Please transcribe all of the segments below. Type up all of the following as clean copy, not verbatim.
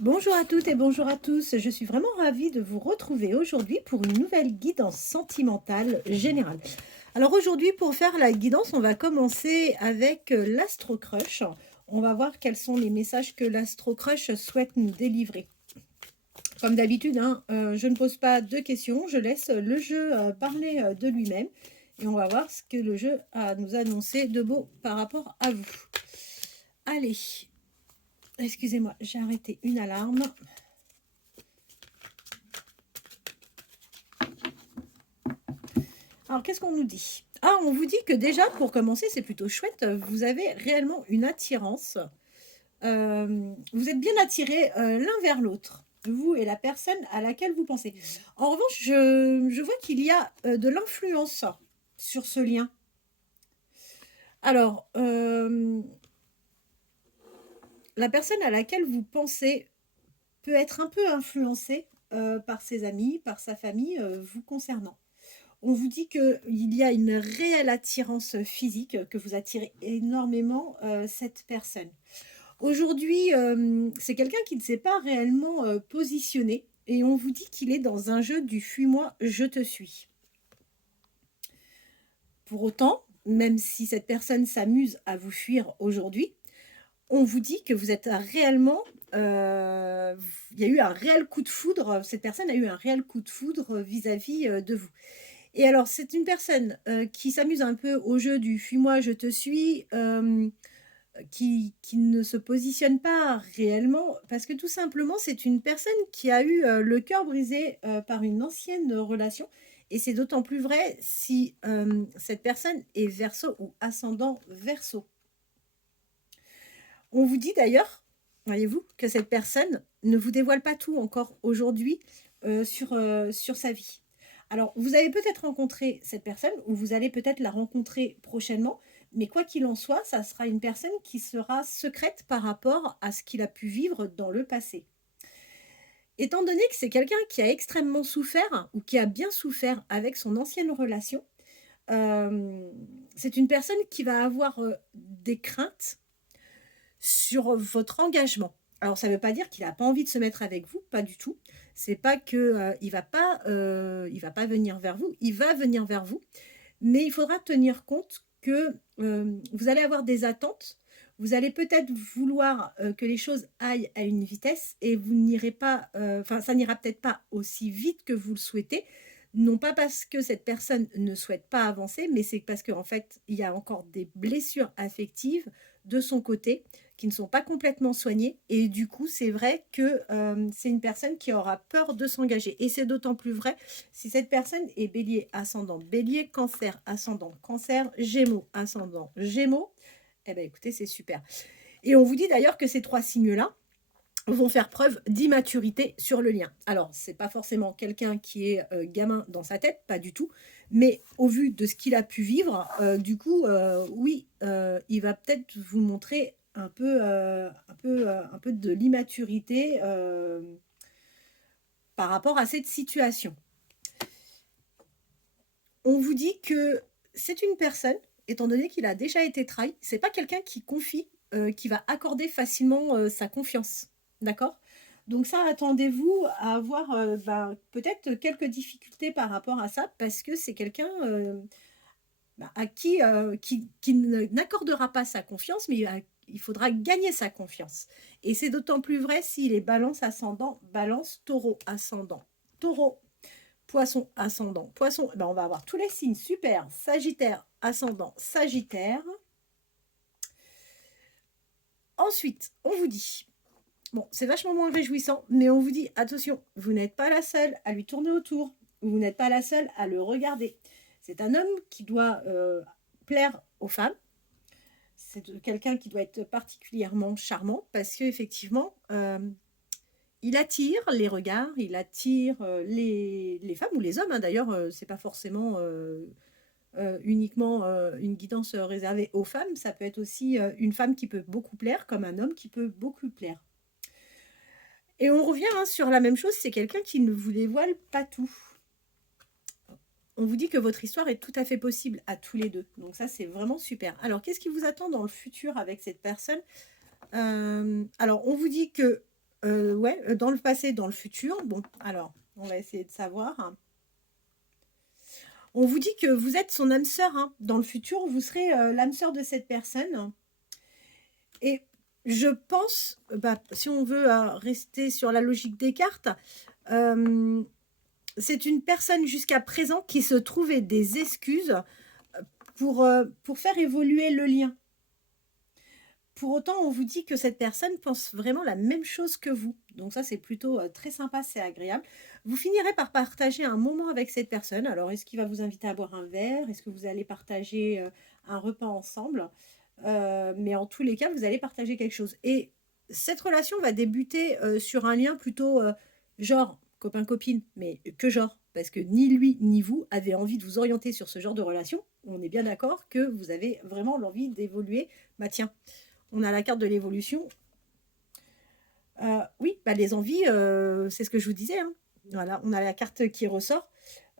Bonjour à toutes et bonjour à tous. Je suis vraiment ravie de vous retrouver aujourd'hui pour une nouvelle guidance sentimentale générale. Alors aujourd'hui, pour faire la guidance, on va commencer avec l'Astro Crush. On va voir quels sont les messages que l'Astro Crush souhaite nous délivrer. Comme d'habitude, hein, je ne pose pas de questions, je laisse le jeu parler de lui-même. Et on va voir ce que le jeu a à nous annoncer de beau par rapport à vous. Allez, excusez-moi, j'ai arrêté une alarme. Alors, qu'est-ce qu'on nous dit? Ah, on vous dit que déjà, pour commencer, c'est plutôt chouette, vous avez réellement une attirance. Vous êtes bien attirés l'un vers l'autre, vous et la personne à laquelle vous pensez. En revanche, je vois qu'il y a de l'influence sur ce lien. Alors, la personne à laquelle vous pensez peut être un peu influencée par ses amis, par sa famille, vous concernant. On vous dit qu'il y a une réelle attirance physique, que vous attirez énormément cette personne. Aujourd'hui, c'est quelqu'un qui ne s'est pas réellement positionné et on vous dit qu'il est dans un jeu du fuis-moi, je te suis. Pour autant, même si cette personne s'amuse à vous fuir aujourd'hui, on vous dit que vous êtes réellement... il y a eu un réel coup de foudre, cette personne a eu un réel coup de foudre vis-à-vis de vous. Et alors, c'est une personne qui s'amuse un peu au jeu du fuis-moi, je te suis, qui ne se positionne pas réellement, parce que tout simplement, c'est une personne qui a eu le cœur brisé par une ancienne relation. Et c'est d'autant plus vrai si cette personne est Verseau ou ascendant Verseau. On vous dit d'ailleurs, voyez-vous, que cette personne ne vous dévoile pas tout encore aujourd'hui sur sa vie. Alors, vous avez peut-être rencontré cette personne ou vous allez peut-être la rencontrer prochainement, mais quoi qu'il en soit, ça sera une personne qui sera secrète par rapport à ce qu'il a pu vivre dans le passé. Étant donné que c'est quelqu'un qui a extrêmement souffert ou qui a bien souffert avec son ancienne relation, c'est une personne qui va avoir des craintes sur votre engagement. Alors, ça ne veut pas dire qu'il n'a pas envie de se mettre avec vous, pas du tout. C'est pas que il va pas venir vers vous. Il va venir vers vous, mais il faudra tenir compte que vous allez avoir des attentes. Vous allez peut-être vouloir que les choses aillent à une vitesse et vous n'irez pas, ça n'ira peut-être pas aussi vite que vous le souhaitez. Non pas parce que cette personne ne souhaite pas avancer, mais c'est parce qu'en fait, il y a encore des blessures affectives de son côté qui ne sont pas complètement soignées. Et du coup, c'est vrai que c'est une personne qui aura peur de s'engager. Et c'est d'autant plus vrai si cette personne est bélier, ascendant, bélier, cancer, ascendant, cancer, gémeaux, ascendant, gémeaux. Eh bien, écoutez, c'est super. Et on vous dit d'ailleurs que ces trois signes-là vont faire preuve d'immaturité sur le lien. Alors, c'est pas forcément quelqu'un qui est gamin dans sa tête, pas du tout, mais au vu de ce qu'il a pu vivre, du coup, oui, il va peut-être vous montrer un peu de l'immaturité par rapport à cette situation. On vous dit que c'est une personne, étant donné qu'il a déjà été trahi, c'est pas quelqu'un qui confie, qui va accorder facilement sa confiance. D'accord? Donc ça, attendez-vous à avoir peut-être quelques difficultés par rapport à ça, parce que c'est quelqu'un à qui n'accordera pas sa confiance, mais il faudra gagner sa confiance. Et c'est d'autant plus vrai s'il est balance ascendant, balance taureau ascendant. Taureau, poisson ascendant, poisson, on va avoir tous les signes, super. Sagittaire ascendant, Sagittaire. Ensuite, on vous dit, bon, c'est vachement moins réjouissant, mais on vous dit, attention, vous n'êtes pas la seule à lui tourner autour, vous n'êtes pas la seule à le regarder. C'est un homme qui doit plaire aux femmes. C'est quelqu'un qui doit être particulièrement charmant parce qu'effectivement, il attire les regards, il attire les femmes ou les hommes. Hein, d'ailleurs, c'est pas forcément uniquement une guidance réservée aux femmes. Ça peut être aussi une femme qui peut beaucoup plaire comme un homme qui peut beaucoup plaire. Et on revient sur la même chose, c'est quelqu'un qui ne vous dévoile pas tout. On vous dit que votre histoire est tout à fait possible à tous les deux. Donc ça, c'est vraiment super. Alors, qu'est-ce qui vous attend dans le futur avec cette personne? Alors, on vous dit que ouais, dans le passé, dans le futur. Bon, alors, on va essayer de savoir. On vous dit que vous êtes son âme sœur, hein. Dans le futur, vous serez l'âme sœur de cette personne. Et je pense, bah, si on veut rester sur la logique des cartes, c'est une personne jusqu'à présent qui se trouvait des excuses pour faire évoluer le lien. Pour autant, on vous dit que cette personne pense vraiment la même chose que vous. Donc ça, c'est plutôt très sympa, c'est agréable. Vous finirez par partager un moment avec cette personne. Alors, est-ce qu'il va vous inviter à boire un verre? Est-ce que vous allez partager un repas ensemble? Mais en tous les cas, vous allez partager quelque chose. Et cette relation va débuter sur un lien plutôt genre copain-copine, mais que genre. Parce que ni lui ni vous avez envie de vous orienter sur ce genre de relation. On est bien d'accord que vous avez vraiment l'envie d'évoluer. Bah tiens, on a la carte de l'évolution. Oui, bah les envies, c'est ce que je vous disais, hein. Voilà, on a la carte qui ressort.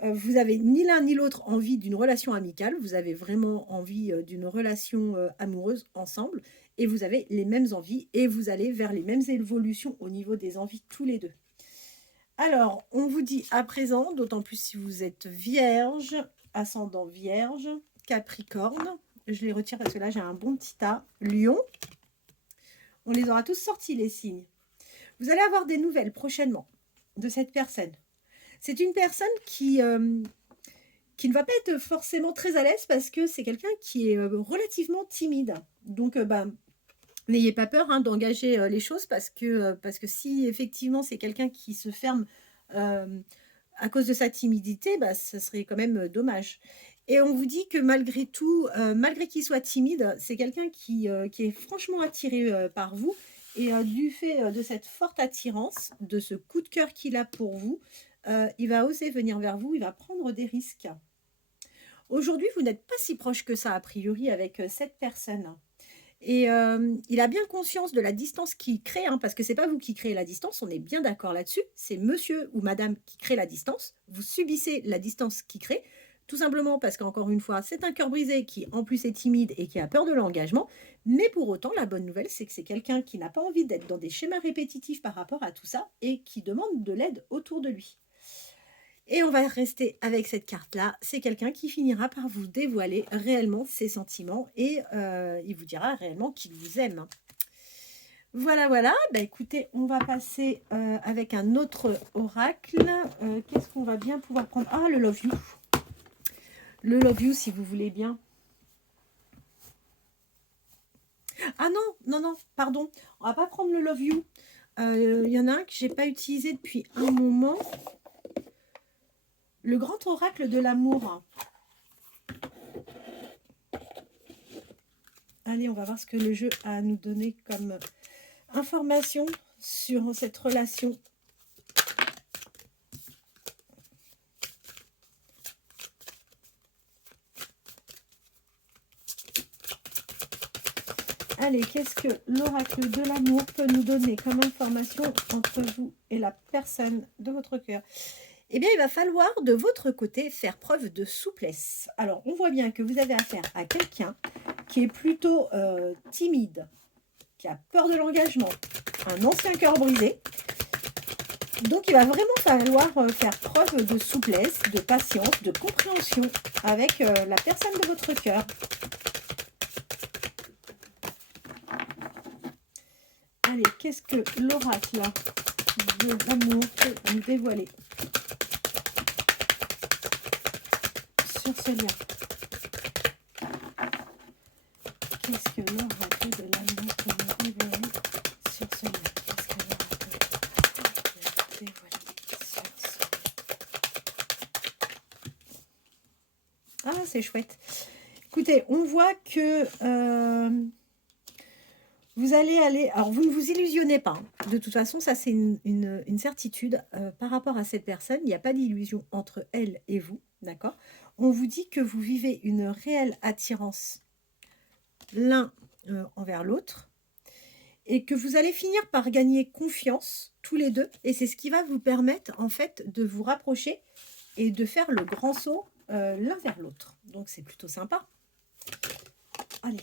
Vous avez ni l'un ni l'autre envie d'une relation amicale. Vous avez vraiment envie d'une relation amoureuse ensemble. Et vous avez les mêmes envies. Et vous allez vers les mêmes évolutions au niveau des envies tous les deux. Alors, on vous dit à présent, d'autant plus si vous êtes vierge, ascendant vierge, capricorne. Je les retire parce que là, j'ai un bon petit tas. Lion. On les aura tous sortis, les signes. Vous allez avoir des nouvelles prochainement de cette personne. C'est une personne qui ne va pas être forcément très à l'aise parce que c'est quelqu'un qui est relativement timide. Donc, n'ayez pas peur hein, d'engager les choses parce que si effectivement c'est quelqu'un qui se ferme à cause de sa timidité, ça serait quand même dommage. Et on vous dit que malgré tout, malgré qu'il soit timide, c'est quelqu'un qui est franchement attiré par vous. Et du fait de cette forte attirance, de ce coup de cœur qu'il a pour vous, il va oser venir vers vous, il va prendre des risques. Aujourd'hui, vous n'êtes pas si proche que ça, a priori, avec cette personne. Et il a bien conscience de la distance qu'il crée, hein, parce que c'est pas vous qui créez la distance, on est bien d'accord là-dessus. C'est monsieur ou madame qui crée la distance. Vous subissez la distance qu'il crée, tout simplement parce qu'encore une fois, c'est un cœur brisé qui en plus est timide et qui a peur de l'engagement. Mais pour autant, la bonne nouvelle, c'est que c'est quelqu'un qui n'a pas envie d'être dans des schémas répétitifs par rapport à tout ça et qui demande de l'aide autour de lui. Et on va rester avec cette carte-là. C'est quelqu'un qui finira par vous dévoiler réellement ses sentiments et il vous dira réellement qu'il vous aime. Voilà, voilà. Écoutez, on va passer avec un autre oracle. Qu'est-ce qu'on va bien pouvoir prendre? Ah, le Love You. Le Love You, si vous voulez bien. Ah non, non, non, pardon. On va pas prendre le Love You. Il y en a un que j'ai pas utilisé depuis un moment. Le grand oracle de l'amour. Allez, on va voir ce que le jeu a à nous donner comme information sur cette relation. Allez, qu'est-ce que l'oracle de l'amour peut nous donner comme information entre vous et la personne de votre cœur? Eh bien, il va falloir de votre côté faire preuve de souplesse. Alors, on voit bien que vous avez affaire à quelqu'un qui est plutôt timide, qui a peur de l'engagement, un ancien cœur brisé. Donc, il va vraiment falloir faire preuve de souplesse, de patience, de compréhension avec la personne de votre cœur. Allez, qu'est-ce que l'oracle de l'amour peut nous dévoiler sur ce lien? Qu'est-ce que l'oracle de l'amour peut nous dévoiler sur ce lien? Qu'est-ce que l'oracle peut nous dévoiler sur ce lien? Ah, c'est chouette. Écoutez, on voit que vous allez aller... Alors, vous ne vous illusionnez pas. Hein. De toute façon, ça, c'est une certitude. Par rapport à cette personne, il n'y a pas d'illusion entre elle et vous. D'accord? On vous dit que vous vivez une réelle attirance l'un envers l'autre et que vous allez finir par gagner confiance tous les deux. Et c'est ce qui va vous permettre, en fait, de vous rapprocher et de faire le grand saut l'un vers l'autre. Donc, c'est plutôt sympa. Allez.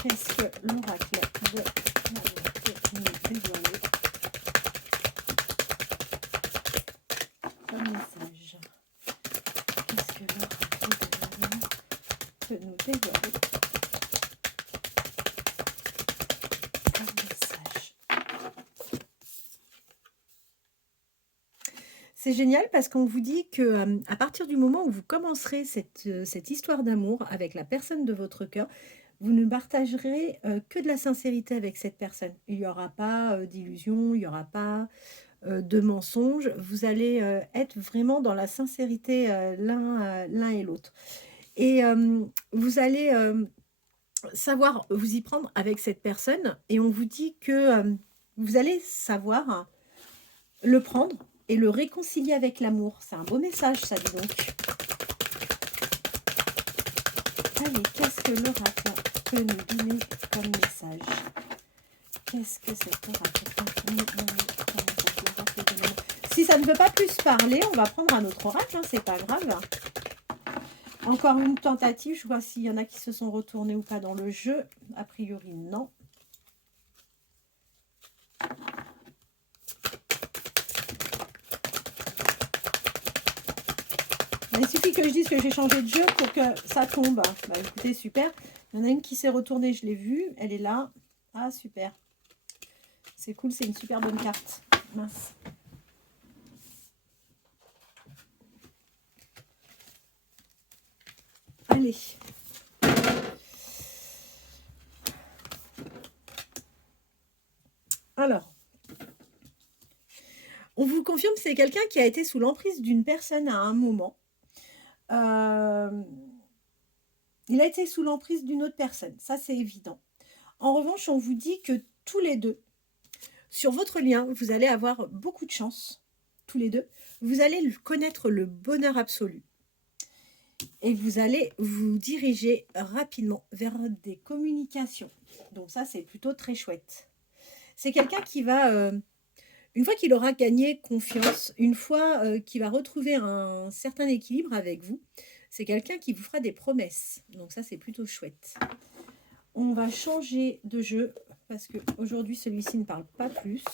Qu'est-ce que l'oracle de l'amour peut nous dévoiler peut nous dévoiler comme message? C'est génial parce qu'on vous dit que à partir du moment où vous commencerez cette histoire d'amour avec la personne de votre cœur, vous ne partagerez que de la sincérité avec cette personne. Il n'y aura pas d'illusion, il n'y aura pas de mensonges. Vous allez être vraiment dans la sincérité l'un et l'autre. Et vous allez savoir vous y prendre avec cette personne. Et on vous dit que vous allez savoir le prendre et le réconcilier avec l'amour. C'est un beau message, ça, dis donc. Allez, qu'est-ce que l'oracle peut nous donner comme message? Qu'est-ce que cet oracle peut nous donner comme message? Si ça ne veut pas plus parler, on va prendre un autre oracle, hein, c'est pas grave. Encore une tentative, je vois s'il y en a qui se sont retournés ou pas dans le jeu. A priori, non. Il suffit que je dise que j'ai changé de jeu pour que ça tombe. Bah écoutez, super. Il y en a une qui s'est retournée, je l'ai vue. Elle est là. Ah, super. C'est cool, c'est une super bonne carte. Mince. Allez. Alors. On vous confirme, c'est quelqu'un qui a été sous l'emprise d'une personne à un moment. Il a été sous l'emprise d'une autre personne, ça c'est évident. En revanche, on vous dit que tous les deux, sur votre lien, vous allez avoir beaucoup de chance, tous les deux. Vous allez connaître le bonheur absolu. Et vous allez vous diriger rapidement vers des communications. Donc ça, c'est plutôt très chouette. C'est quelqu'un qui va... une fois qu'il aura gagné confiance, une fois qu'il va retrouver un certain équilibre avec vous, c'est quelqu'un qui vous fera des promesses. Donc ça, c'est plutôt chouette. On va changer de jeu parce qu'aujourd'hui, celui-ci ne parle pas plus.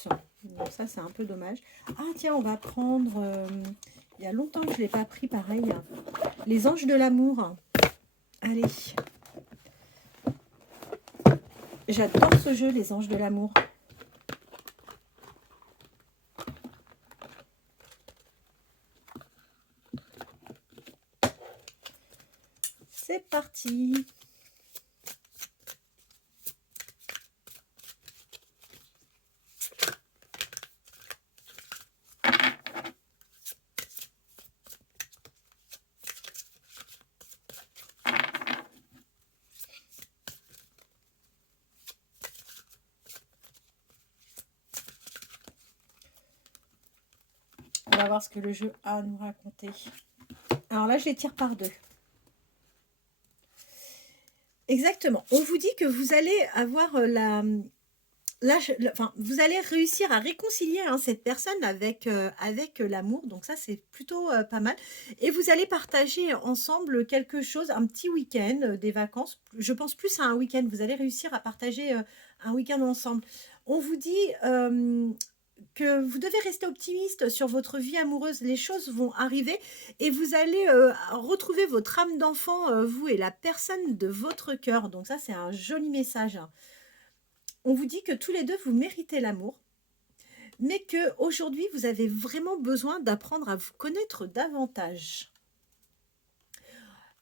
Donc ça, c'est un peu dommage. Ah tiens, on va prendre... il y a longtemps que je ne l'ai pas pris pareil. Les anges de l'amour. Allez. J'adore ce jeu, les anges de l'amour. C'est parti. On va voir ce que le jeu a à nous raconter. Alors là, je les tire par deux. Exactement. On vous dit que vous allez avoir vous allez réussir à réconcilier cette personne avec l'amour. Donc ça, c'est plutôt pas mal. Et vous allez partager ensemble quelque chose, un petit week-end, des vacances. Je pense plus à un week-end. Vous allez réussir à partager un week-end ensemble. On vous dit... que vous devez rester optimiste sur votre vie amoureuse, les choses vont arriver et vous allez retrouver votre âme d'enfant, vous et la personne de votre cœur. Donc ça, c'est un joli message. On vous dit que tous les deux, vous méritez l'amour, mais qu'aujourd'hui, vous avez vraiment besoin d'apprendre à vous connaître davantage.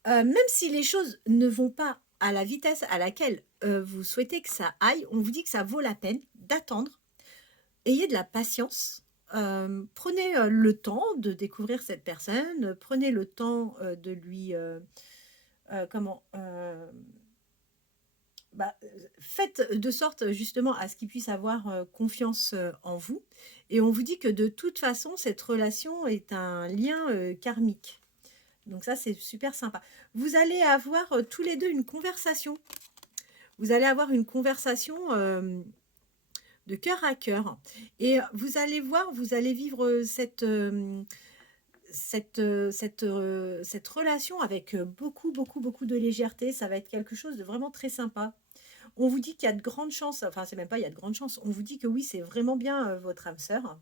Même si les choses ne vont pas à la vitesse à laquelle vous souhaitez que ça aille, on vous dit que ça vaut la peine d'attendre. Ayez de la patience, prenez le temps de découvrir cette personne, prenez le temps de lui, faites de sorte justement à ce qu'il puisse avoir confiance en vous. Et on vous dit que de toute façon, cette relation est un lien karmique. Donc ça, c'est super sympa. Vous allez avoir tous les deux une conversation. Vous allez avoir une conversation... de cœur à cœur. Et vous allez voir, vous allez vivre cette relation avec beaucoup de légèreté. Ça va être quelque chose de vraiment très sympa. On vous dit qu'il y a de grandes chances, enfin c'est même pas il y a de grandes chances, on vous dit que oui, c'est vraiment bien votre âme sœur.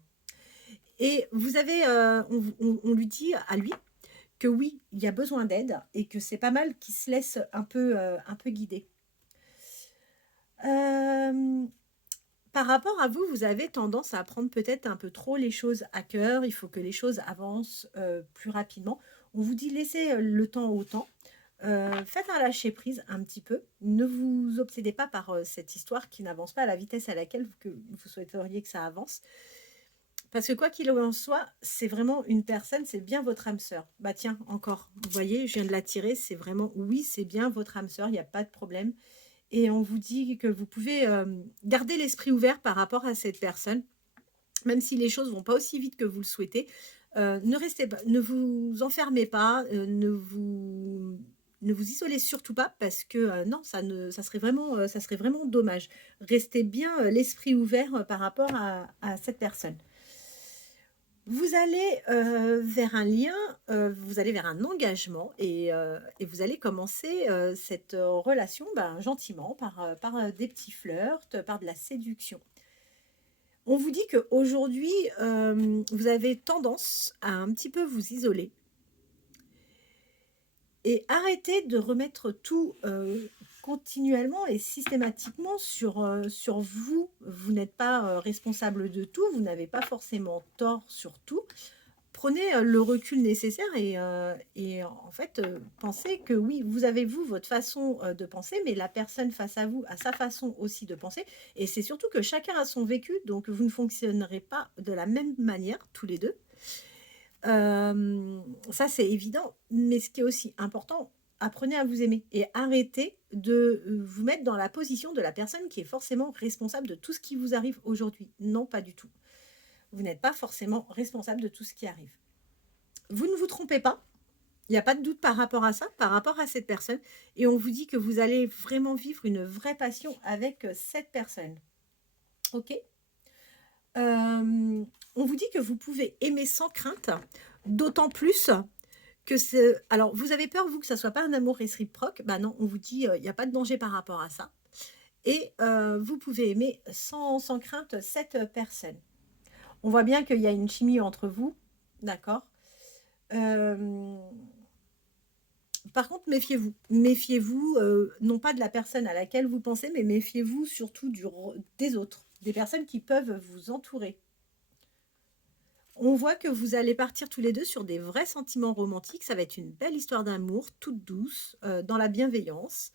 Et vous avez, on lui dit à lui que oui, il y a besoin d'aide et que c'est pas mal qu'il se laisse un peu guider. Euh, Par rapport à vous, vous avez tendance à prendre peut-être un peu trop les choses à cœur. Il faut que les choses avancent plus rapidement. On vous dit laissez le temps au temps. Faites un lâcher prise un petit peu. Ne vous obsédez pas par cette histoire qui n'avance pas à la vitesse à laquelle vous souhaiteriez que ça avance. Parce que quoi qu'il en soit, c'est vraiment une personne, c'est bien votre âme sœur. Bah tiens, encore, vous voyez, je viens de la tirer, c'est vraiment, oui, c'est bien votre âme sœur, il n'y a pas de problème. Et on vous dit que vous pouvez garder l'esprit ouvert par rapport à cette personne, même si les choses vont pas aussi vite que vous le souhaitez. Ne restez pas, ne vous enfermez pas, ne vous isolez surtout pas parce que non, ça serait vraiment dommage. Restez bien l'esprit ouvert par rapport à cette personne. Vous allez vers un lien, vous allez vers un engagement et vous allez commencer cette relation gentiment par des petits flirts, par de la séduction. On vous dit qu'aujourd'hui, vous avez tendance à un petit peu vous isoler et arrêter de remettre tout continuellement et systématiquement sur vous. Vous n'êtes pas responsable de tout, vous n'avez pas forcément tort sur tout. Prenez le recul nécessaire et en fait, pensez que oui, vous avez vous, votre façon de penser, mais la personne face à vous a sa façon aussi de penser. Et c'est surtout que chacun a son vécu, donc vous ne fonctionnerez pas de la même manière, tous les deux. Ça, c'est évident. Mais ce qui est aussi important, apprenez à vous aimer et arrêtez de vous mettre dans la position de la personne qui est forcément responsable de tout ce qui vous arrive aujourd'hui. Non, pas du tout. Vous n'êtes pas forcément responsable de tout ce qui arrive. Vous ne vous trompez pas. Il n'y a pas de doute par rapport à ça, par rapport à cette personne. Et on vous dit que vous allez vraiment vivre une vraie passion avec cette personne. Ok ? On vous dit que vous pouvez aimer sans crainte, d'autant plus que c'est... Alors, vous avez peur, vous, que ça ne soit pas un amour réciproque. Ben non, on vous dit il n'y a pas de danger par rapport à ça. Et vous pouvez aimer sans crainte cette personne. On voit bien qu'il y a une chimie entre vous, d'accord. Par contre, méfiez-vous. Méfiez-vous, non pas de la personne à laquelle vous pensez, mais méfiez-vous surtout des autres, des personnes qui peuvent vous entourer. On voit que vous allez partir tous les deux sur des vrais sentiments romantiques. Ça va être une belle histoire d'amour, toute douce, dans la bienveillance.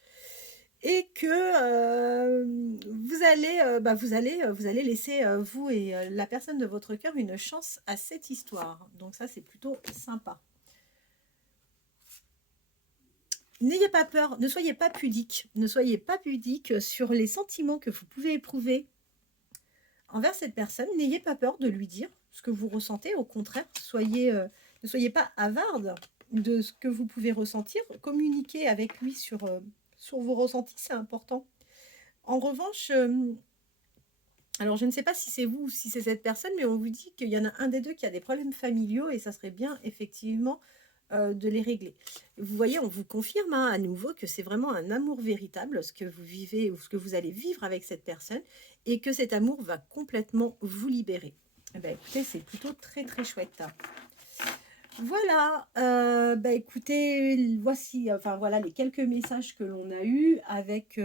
Et que vous allez laisser, vous et la personne de votre cœur, une chance à cette histoire. Donc ça, c'est plutôt sympa. N'ayez pas peur, ne soyez pas pudique. Ne soyez pas pudique sur les sentiments que vous pouvez éprouver envers cette personne. N'ayez pas peur de lui dire ce que vous ressentez. Au contraire, ne soyez pas avarde de ce que vous pouvez ressentir. Communiquez avec lui sur vos ressentis, c'est important. En revanche, alors je ne sais pas si c'est vous ou si c'est cette personne, mais on vous dit qu'il y en a un des deux qui a des problèmes familiaux et ça serait bien effectivement de les régler. Vous voyez, on vous confirme à nouveau que c'est vraiment un amour véritable, ce que vous vivez ou ce que vous allez vivre avec cette personne, et que cet amour va complètement vous libérer. Eh bien, écoutez, c'est plutôt très très chouette. Voilà, écoutez, voici, enfin voilà les quelques messages que l'on a eus avec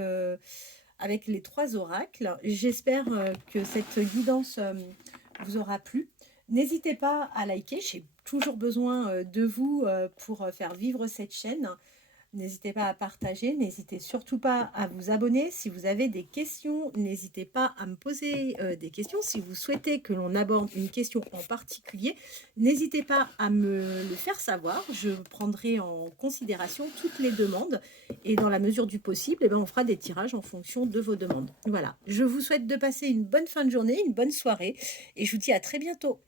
les 3 oracles. J'espère que cette guidance vous aura plu. N'hésitez pas à liker, j'ai toujours besoin de vous pour faire vivre cette chaîne. N'hésitez pas à partager, n'hésitez surtout pas à vous abonner. Si vous avez des questions, n'hésitez pas à me poser des questions. Si vous souhaitez que l'on aborde une question en particulier, n'hésitez pas à me le faire savoir. Je prendrai en considération toutes les demandes et dans la mesure du possible, on fera des tirages en fonction de vos demandes. Voilà, je vous souhaite de passer une bonne fin de journée, une bonne soirée et je vous dis à très bientôt.